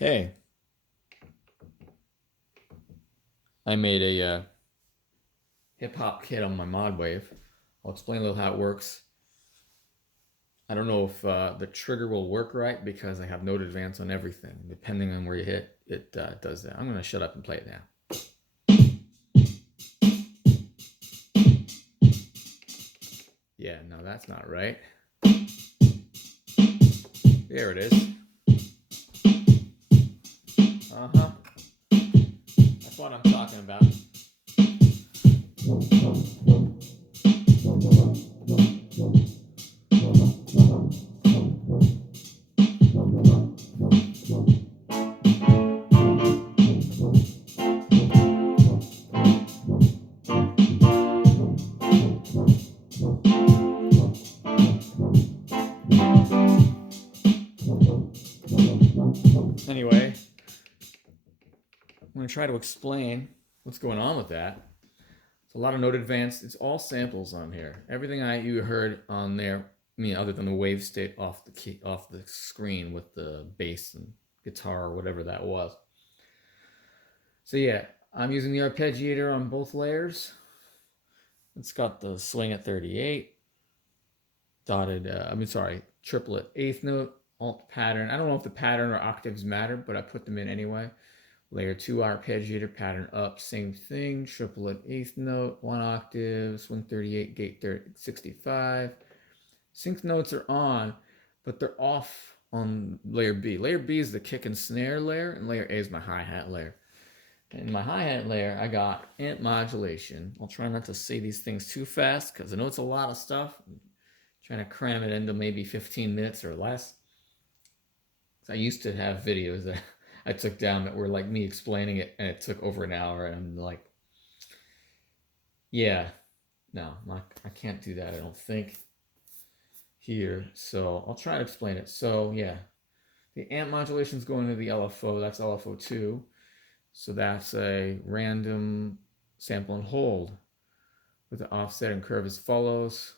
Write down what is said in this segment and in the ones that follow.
Hey, I made a hip hop kit on my Modwave. I'll explain a little how it works. I don't know if the trigger will work right because I have note advance on everything. Depending on where you hit, it does that. I'm going to shut up and play it now. Yeah, no, that's not right. There it is. Uh-huh. That's what I'm talking about. Anyway, I'm going to try to explain what's going on with that. It's a lot of note advance. It's all samples on here. Everything you heard on there, I mean, other than the wave state off the screen with the bass and guitar or whatever that was. So yeah, I'm using the arpeggiator on both layers. It's got the swing at 38, triplet eighth note, alt pattern. I don't know if the pattern or octaves matter, but I put them in anyway. Layer 2 arpeggiator, pattern up, same thing, triplet eighth note, 1 octave, swing 38, gate 65. Sync notes are on, but they're off on layer B. Layer B is the kick and snare layer, and layer A is my hi-hat layer. In my hi-hat layer, I got amp modulation. I'll try not to say these things too fast because I know it's a lot of stuff. I'm trying to cram it into maybe 15 minutes or less. I used to have videos that I took down that were like me explaining it, and it took over an hour, and I'm like, yeah, no, I can't do that, I don't think, here. So I'll try to explain it. So yeah, the amp modulation is going to the LFO. That's LFO2. So that's a random sample and hold with the offset and curve as follows.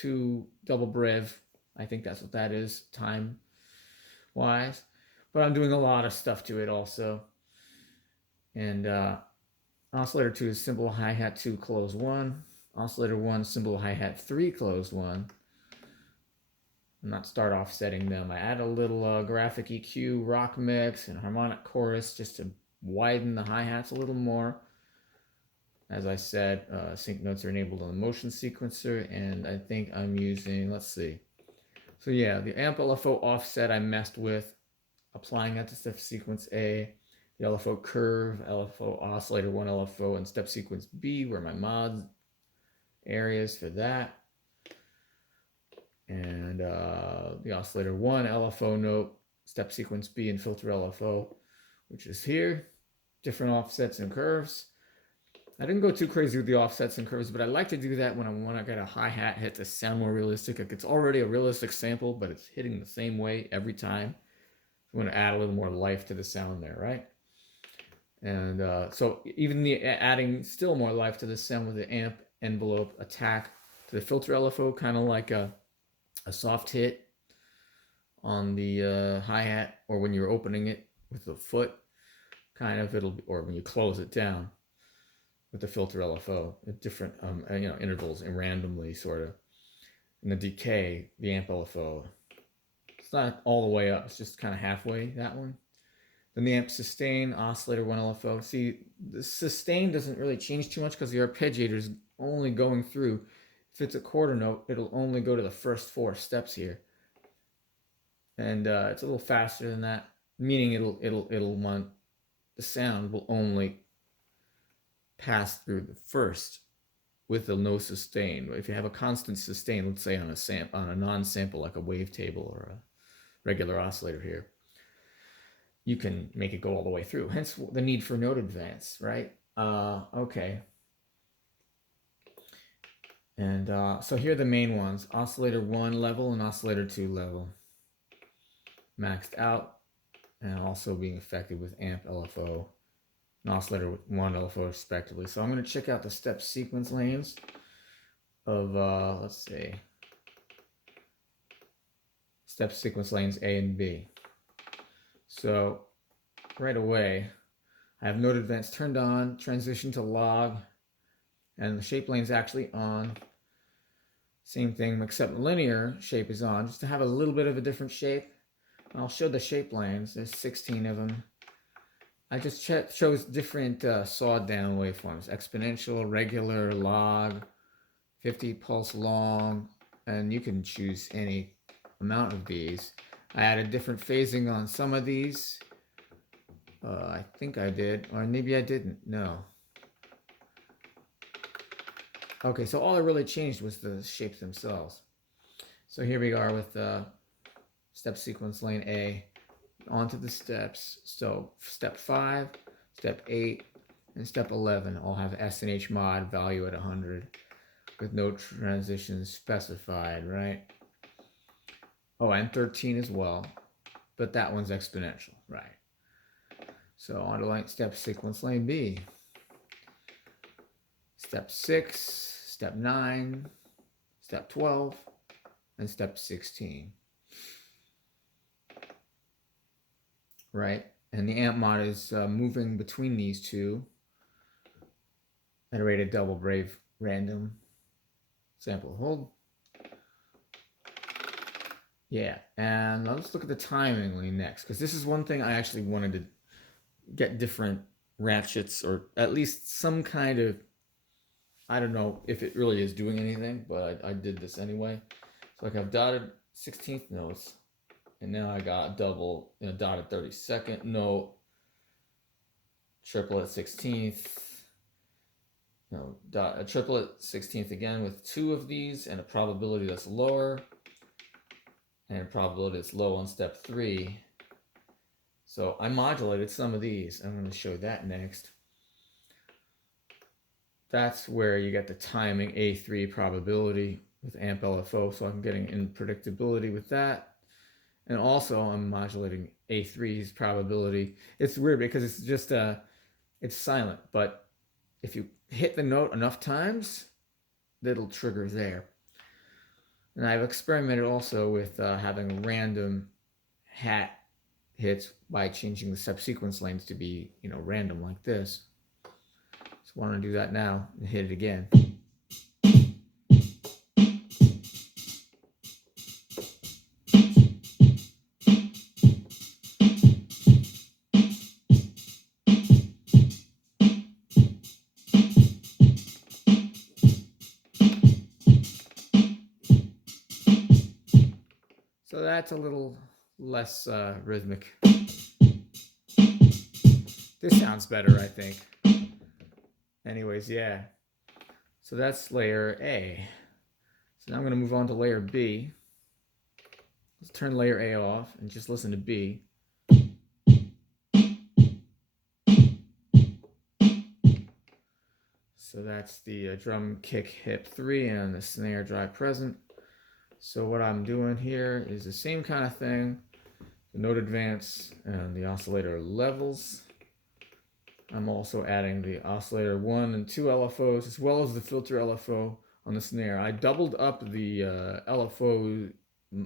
2 double brev. I think that's what that is, time wise. But I'm doing a lot of stuff to it also. And oscillator 2 is simple hi-hat 2 close 1. Oscillator 1 simple hi-hat 3 close 1. I'm not start offsetting them. I add a little graphic EQ, rock mix, and harmonic chorus just to widen the hi-hats a little more. As I said, sync notes are enabled on the motion sequencer, and I think I'm using, let's see. So yeah, the amp LFO offset I messed with, applying that to step sequence A, the LFO curve, LFO oscillator 1 LFO, and step sequence B were my mod areas for that. And the oscillator 1 LFO note, step sequence B, and filter LFO, which is here. Different offsets and curves. I didn't go too crazy with the offsets and curves, but I like to do that when I want to get a hi-hat hit to sound more realistic. Like it's already a realistic sample, but it's hitting the same way every time. I want to add a little more life to the sound there, right? And so even the adding still more life to the sound with the amp envelope attack to the filter LFO, kind of like a soft hit on the hi-hat, or when you're opening it with the foot, kind of or when you close it down with the filter LFO at different intervals and randomly sort of. And the decay, the amp LFO, it's not all the way up, it's just kind of halfway, that one. Then the amp sustain, oscillator 1 LFO. See, the sustain doesn't really change too much because the arpeggiator is only going through. If it's a quarter note, it'll only go to the first 4 steps here, and it's a little faster than that. Meaning it'll want the sound will only pass through the first with a no sustain. If you have a constant sustain, let's say on a non-sample like a wavetable or a regular oscillator here, you can make it go all the way through. Hence the need for note advance, right? Okay. And so here are the main ones: oscillator 1 level and oscillator 2 level, maxed out, and also being affected with amp LFO and oscillator 1 LFO respectively. So I'm going to check out the step sequence lanes of let's see, step sequence lanes A and B. So right away. I have Node Advance turned on, transition to log, and the shape lane's actually on. Same thing, except linear shape is on, just to have a little bit of a different shape. I'll show the shape lanes. There's 16 of them. I just chose different sawed-down waveforms: exponential, regular, log, 50 pulse long, and you can choose any amount of these. I added different phasing on some of these. I think I did, or maybe I didn't. No. Okay, so all I really changed was the shapes themselves. So here we are with step sequence lane A onto the steps. So step 5, step 8, and step 11 all have S and H mod value at 100 with no transitions specified, right? Oh, and 13 as well, but that one's exponential, right? So on to step sequence lane B. Step 6, step 9, step 12, and step 16. Right? And the amp mod is moving between these two at a rate of double brave random. Sample hold. Yeah, and let's look at the timing lane next, because this is one thing I actually wanted to get different ratchets, or at least some kind of, I don't know if it really is doing anything, but I did this anyway. So like I've dotted 16th notes, and now I got double, dotted 32nd note, triplet 16th, a triplet 16th again with 2 of these, and a probability that's lower, and a probability that's low on step 3. So I modulated some of these. I'm going to show that next. That's where you get the timing A3 probability with amp LFO, so I'm getting in predictability with that. And also I'm modulating A3's probability. It's weird because it's just it's silent, but if you hit the note enough times, it'll trigger there. And I've experimented also with having random hat hits by changing the subsequence lanes to be, random like this. So I want to do that now and hit it again. So that's a little less rhythmic. This sounds better, I think. Anyways, yeah. So that's layer A. So now I'm going to move on to layer B. Let's turn layer A off and just listen to B. So that's the drum kick hip 3 and the snare drive present. So what I'm doing here is the same kind of thing. The note advance and the oscillator levels. I'm also adding the oscillator 1 and 2 LFOs as well as the filter LFO on the snare. I doubled up the LFO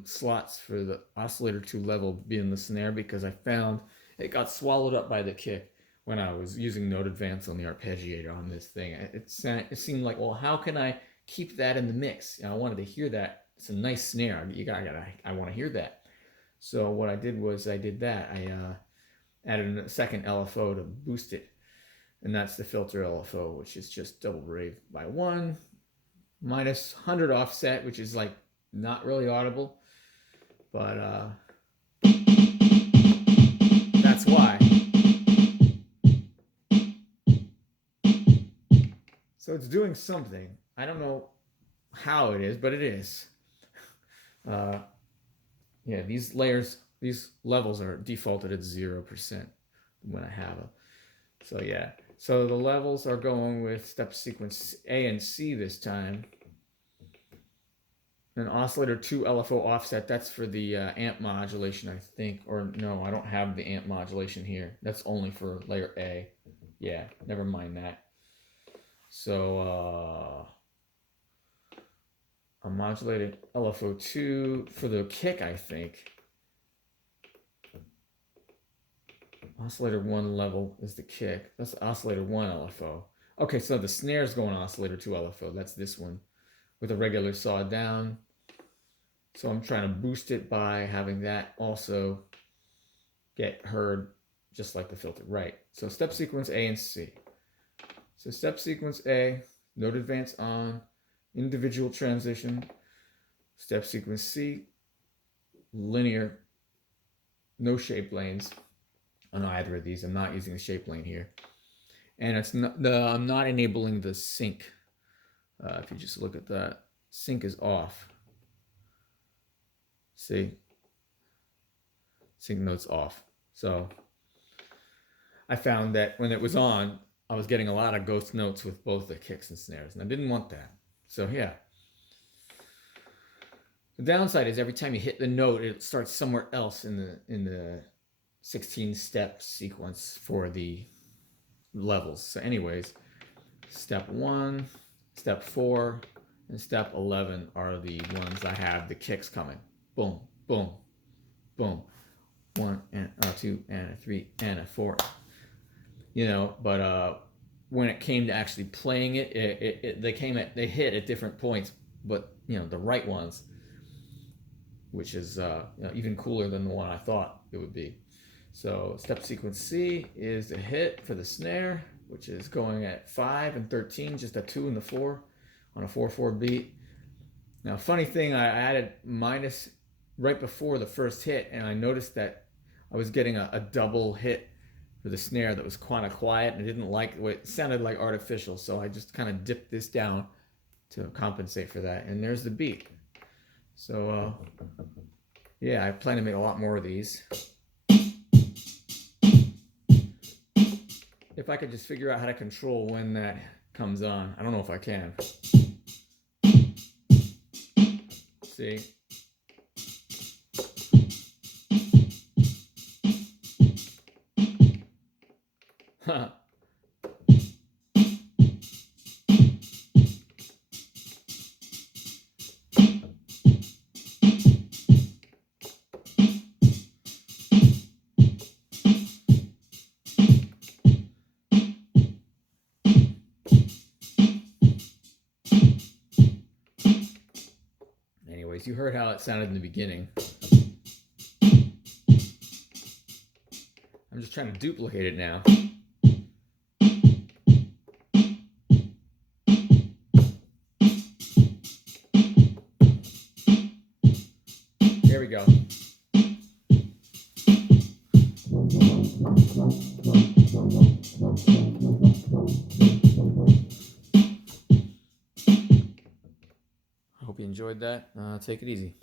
slots for the oscillator 2 level being the snare because I found it got swallowed up by the kick when I was using note advance on the arpeggiator on this thing. It seemed like, well, how can I keep that in the mix? I wanted to hear that. It's a nice snare. I want to hear that. So what I did was I did that. I added a second LFO to boost it. And that's the filter LFO, which is just double brave by 1, minus 100 offset, which is like not really audible, but that's why. So it's doing something. I don't know how it is, but it is. Yeah, these levels are defaulted at 0% when I have them. So yeah. So the levels are going with step sequence A and C this time. An oscillator 2 LFO offset, that's for the amp modulation, I think. Or no, I don't have the amp modulation here. That's only for layer A. Yeah, never mind that. So a modulated LFO 2 for the kick, I think. Oscillator 1 level is the kick. That's oscillator 1 LFO. Okay, so the snare's going oscillator 2 LFO. That's this one with a regular saw down. So I'm trying to boost it by having that also get heard just like the filter. Right. So step sequence A and C. So step sequence A, note advance on, individual transition. Step sequence C, linear, no shape lanes on either of these. I'm not using the shape lane here. And it's not I'm not enabling the sync. If you just look at that, sync is off. See? Sync note's off. So I found that when it was on, I was getting a lot of ghost notes with both the kicks and snares, and I didn't want that. So yeah. The downside is every time you hit the note, it starts somewhere else in the 16-step sequence for the levels. So anyways, step 1, step 4, and step 11 are the ones I have the kicks coming. Boom, boom, boom. 1 and a 2 and a 3 and a 4. You know, but when it came to actually playing it, they hit at different points, but you know, the right ones, which is even cooler than the one I thought it would be. So step sequence C is the hit for the snare, which is going at 5 and 13, just a 2 and the 4 on a 4/4 beat. Now, funny thing, I added minus right before the first hit, and I noticed that I was getting a double hit for the snare that was kind of quiet, and I didn't like the way it sounded, like artificial. So I just kind of dipped this down to compensate for that. And there's the beat. So yeah, I plan to make a lot more of these. If I could just figure out how to control when that comes on. I don't know if I can. See? Huh. Anyways, you heard how it sounded in the beginning. I'm just trying to duplicate it now. There we go. I hope you enjoyed that. Take it easy.